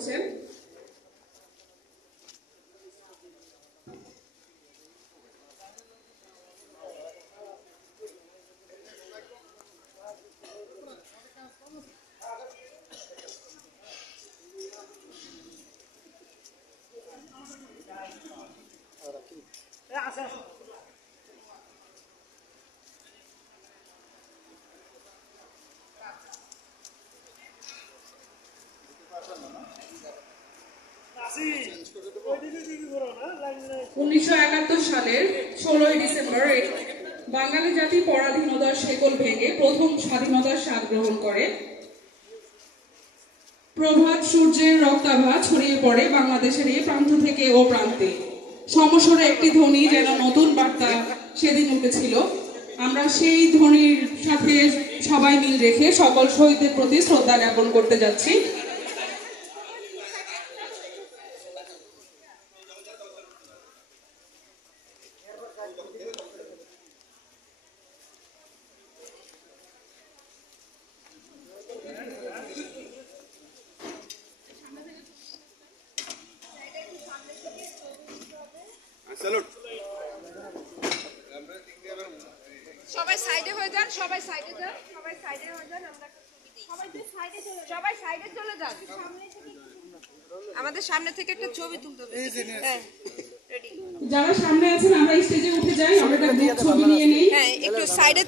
করছেন। সালের 16ই ডিসেম্বর বাঙালি জাতি পরাধীনতার শেকল ভেঙে প্রথম স্বাধীনতার স্বাদ গ্রহণ করে। প্রভাত সূর্যের রক্তাভা ছড়িয়ে পড়ে বাংলাদেশের এই প্রান্ত থেকে ও প্রান্তে। সমস্বরে একটি ধ্বনি যেন নতুন বার্তা সেদিন উঠেছিল। আমরা সেই ধ্বনির সাথে সবাই মিল রেখে সকল শহীদদের প্রতি শ্রদ্ধা জ্ঞাপন করতে যাচ্ছি। সবাই সাইডে হয়ে যান, সবাই সাইডে যান, সবাই সাইডে হয়ে যান। আমরা সবাই সাইডে চলে যান। আমাদের সামনে থেকে একটা ছবি তুলতে হবে। হ্যাঁ, রেডি। যারা সামনে আছেন আমরা স্টেজে উঠে যাই, আমরা একটা গ্রুপ ছবি নিয়ে নেই। হ্যাঁ, একটু সাইডে